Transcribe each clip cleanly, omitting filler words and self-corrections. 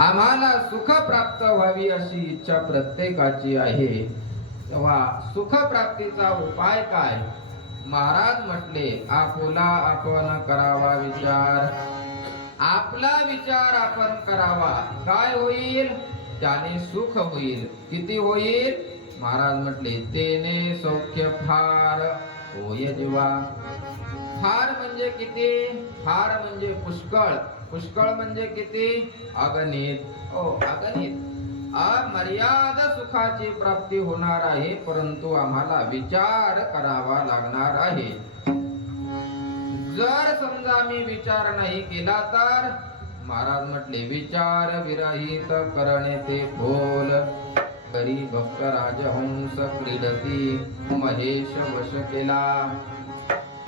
आम्हाला सुख प्राप्त व्हावी अशी इच्छा प्रत्येकाची आहे, तेव्हा सुख प्राप्तीचा उपाय काय? महाराज म्हटले, आपुला आपण करावा विचार. आपला विचार आपण करावा. काय होईल? त्याने सुख होईल. किती होईल? महाराज म्हटले, तेने सौख्य फार होय जीवा. फार म्हणजे किती? फार म्हणजे पुष्कळ. पुष्कळ म्हणजे किती? अगणित. अगणित अमर्याद सुखाची प्राप्ती होणार आहे, परंतु आम्हाला विचार करावा लागणार आहे. जर समजा मी विचार नाही केला तर महाराज म्हटले, विचार विरहित करणे ते खोल. करी भक्त राजहंस क्रीडती महेश वश केला.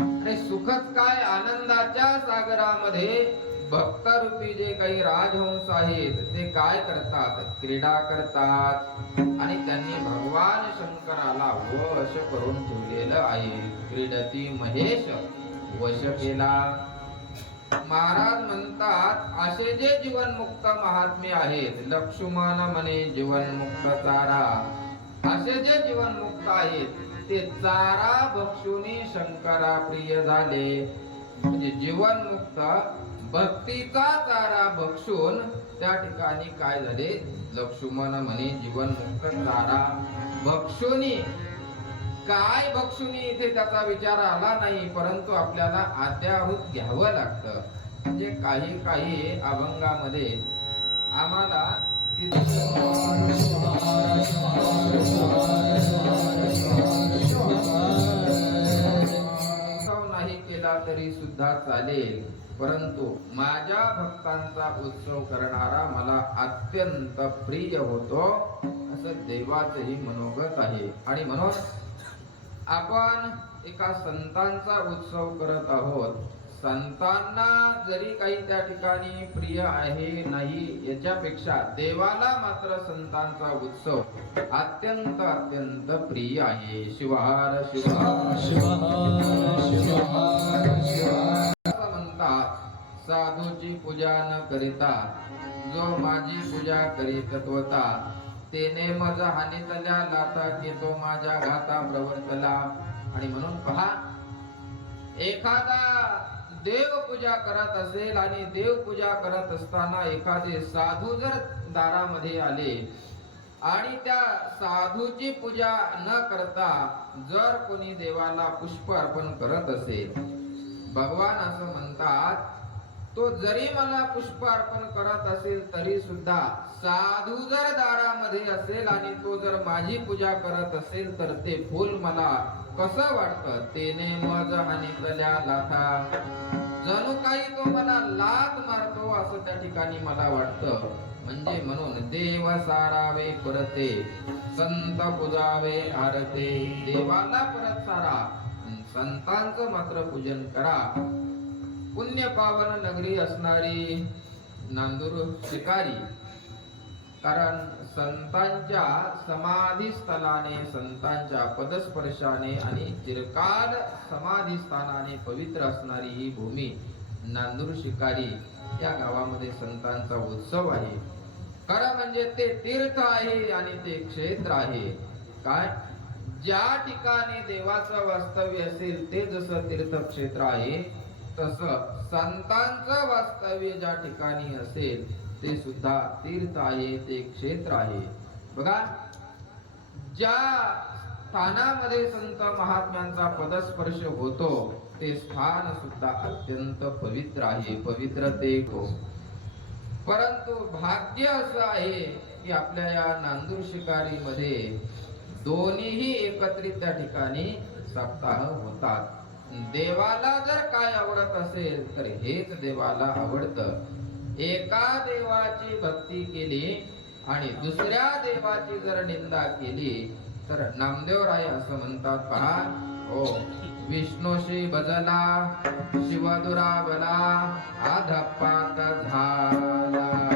आणि सुखच काय? आनंदाच्या सागरामध्ये भक्तरूपी जे काही राजहंस आहेत ते काय करतात? क्रीडा करतात. आणि त्यांनी भगवान शंकराला वश करून ठेवलेलं आहे. क्रीडती महेश वश केला. महाराज म्हणतात, असे जे जीवनमुक्त महात्मे आहेत, लक्ष्मण म्हणे जीवनमुक्त चारा. असे जे जीवनमुक्त आहेत ते चारा भक्षुनी शंकरा प्रिय झाले. म्हणजे जीवनमुक्त भक्तीचा चारा भक्षून त्या ठिकाणी काय झाले? लक्ष्मण म्हणे जीवनमुक्त चारा भक्षुनी. काय भक्षुनी? इथे त्याचा विचार आला नाही, परंतु आपल्याला अद्याहूत घ्यावं लागतं. म्हणजे काही काही अभंगामध्ये आम्हाला नाही केला तरी सुद्धा चालेल, परंतु माझ्या भक्तांचा उत्सव करणारा मला अत्यंत प्रिय होतो, असं देवाचेही मनोगत आहे. आणि म्हणून आपण एका संतांचा उत्सव करत आहोत. संतांना जरी काही त्या ठिकाणी प्रिय आहे नाही, याच्यापेक्षा देवाला मात्र संतांचा उत्सव अत्यंत अत्यंत प्रिय आहे. शिवहार शिवहार शिवहार शिवहार शिवहार म्हणतात, साधूची पूजा न करिता जो माझी पूजा करीत होता, तेने मज हानितल्या लाता घेतो माझ्या घाता प्रवर्तला. आणि म्हणून पहा, एखादा देव पूजा करत असेल आणि देव पूजा करत असताना एखादे साधू जर दारामध्ये आले आणि त्या साधूची पूजा न करता जर कोणी देवाला पुष्प अर्पण करत असेल, भगवान असं म्हणतात, तो जरी मला पुष्प अर्पण करत असेल तरी सुद्धा साधू जर दारामध्ये असेल आणि तो जर माझी पूजा करत असेल तर ते फूल मला कसं वाटतं? तेने मज हानितल्या लाथा. जणू काही तो मला लाथ मारतो असं त्या ठिकाणी मला वाटतं. म्हणजे म्हणून देव सारावे परते, संत पूजावे आरते. देवाला परत सारा, संतांचं मात्र पूजन करा. पुण्य पावन नगरी असणारी नांदूर शिकारी, कारण संतांच्या समाधी स्थलाने, संतांच्या पदस्पर्शाने आणि चिरकाल समाधी स्थानाने पवित्र असणारी ही भूमी नांदूर शिकारी या गावामध्ये संतांचा उत्सव आहे. खरं म्हणजे ते तीर्थ आहे आणि ते क्षेत्र आहे. काय? ज्या ठिकाणी देवाचं वास्तव्य असेल ते जसं तीर्थक्षेत्र आहे, तसं संतांचं वास्तव्य ज्या ठिकाणी असेल ते सुद्धा तीर्थ आहे, ते क्षेत्र आहे. बघा, ज्या स्थानामध्ये संत महात्म्यांचा पदस्पर्श होतो ते स्थान सुद्धा अत्यंत पवित्र आहे, पवित्रतेको. परंतु भाग्य असं आहे की आपल्या या नांदूर शिकारी मध्ये दोन्हीही एकत्रित त्या ठिकाणी सप्ताह होतात. देवाला जर काय आवडत असेल तर हेच देवाला आवडतं. एका देवाची भक्ती केली आणि दुसऱ्या देवाची जर निंदा केली तर नामदेवराय असं म्हणतात, पहा, ओ विष्णूशी भजला शिव दुरावला अधपात झाला.